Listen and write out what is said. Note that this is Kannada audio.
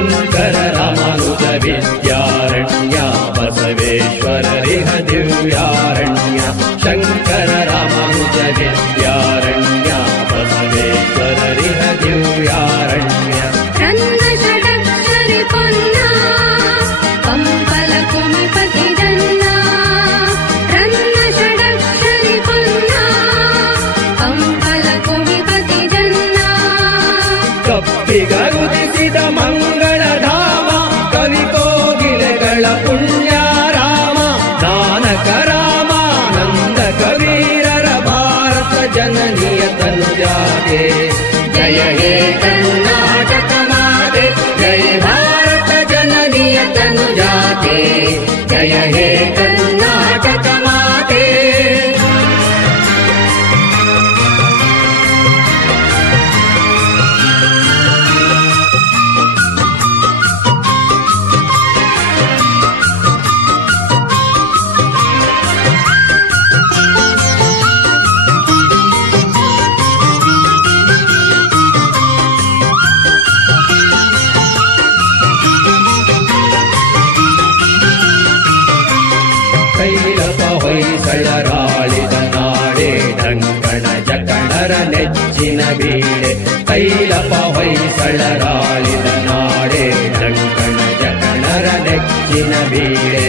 ಶಂಕರ ರಾಮಾನುಜ ವಿದ್ಯಾರಣ್ಯ ಬಸವೇಶ್ವರರಿಹ ದಿವ್ಯಾರಣ್ಯ ಶಂಕರ ರಾಮಾನುಜ ವಿದ್ಯಾರಣ್ಯ ಬಸವೇಶ್ವರರಿಹ ದಿವ್ಯಾರಣ್ಯ ರನ್ನ ಷಡಕ್ಷರಿ ಪೊನ್ನ ಪಂಪಲ ಕುಮಿಪತಿ ಜನ್ನ ರನ್ನ ಷಡಕ್ಷರಿ ಪೊನ್ನ ಪಂಪಲ ಕುಮಿಪತಿ ಜನ್ನ ಕಪ್ಪಿಗರುದಿಸಿದ ಮಂಗಳಧಾಮ ಕವಿ ಕೋಗಿಲೆಗಳ ಪುಣ್ಯ ರಾಮ ನಾನಕ ರಾಮ ನಂದ ಕವೀರರ ಭಾರತ ಜನನಿಯ ತನುಜಾಗೆ ಜಯ ಹೇ ಕರ್ನಾಟಕ ಮಾತೆ ಜಯ ಭಾರತ ಜನನಿಯ ತನುಜಾತೆ ಜಯ ಹೇ ಕರ್ನಾಟಕ ಮಾತೆ ಕೈಲಪ ಹೊಯ್ಸಳರಾಳಿದ ನಾಡೆ ಡಂಕಣ ಜಕಣರ ನೆಚ್ಚಿನ ಬೀಡೆ ಕೈಲಪ ಹೊಯ್ಸಳರಾಳಿದ ನಾಡೆ ಡಂಕಣ ಜಕಣರ ನೆಚ್ಚಿನ ಬೀಡೆ